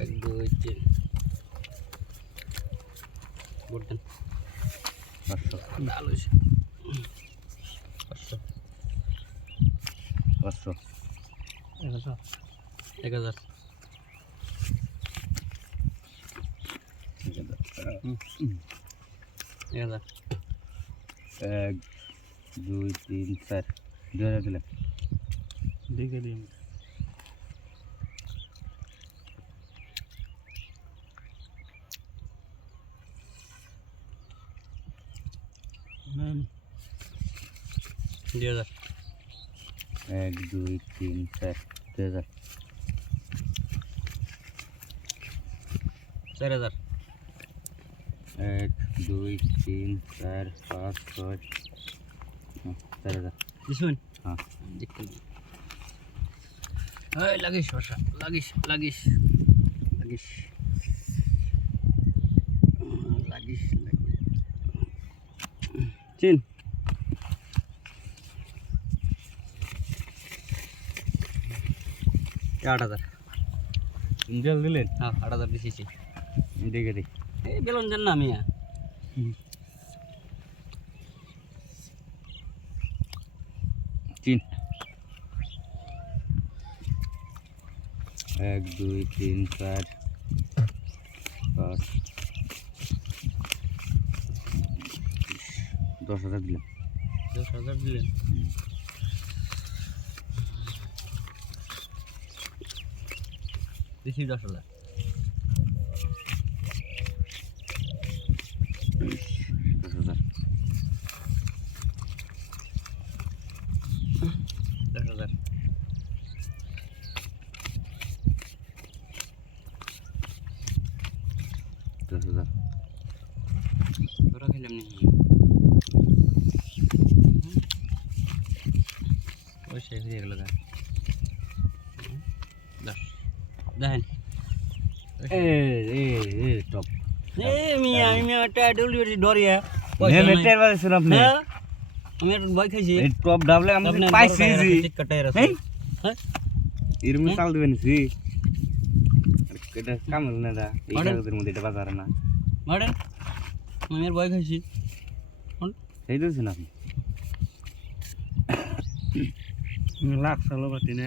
এক দুই তিন বলতেন 500 ভালো 500 500 1000 1000 1 2 3 4 2000 দিলাম দেখে দিন दिया 1 2 3 4 2000 4000 1 2 3 4 5 6 4000 दिसुन हां देखते ओए लागिश वर्षा लागिश लागिश लागिश लागिश चिन 8000 জল দিলেন হ্যাঁ 8000 দিছি দেখে দেখ এই বেলুন দেন না মিয়া তিন 1 2 3 4 5 10000 দিলাম 10000 দিলেন দেখি 10000 10,000 তোরা খেলাম নি ওই শেষ হয়ে গেল 10 দেখেন এ টপ এ মিয়া আমি একটা ডেলিভারি ডরিয়া নে নেটের বারে শুন আপনি আমি একটা ভয় খাইছি এই টপ ডাবলে আমি পাইছি জি কাটাই রাখছি হ্যাঁ এরম চাল দিবেন জি এটা কাম না দা এই কাগজের মধ্যে এটা বাজার না মারেন আমি আর ভয় খাইছি সেই দিছেন আপনি লাখ সালো বাতি না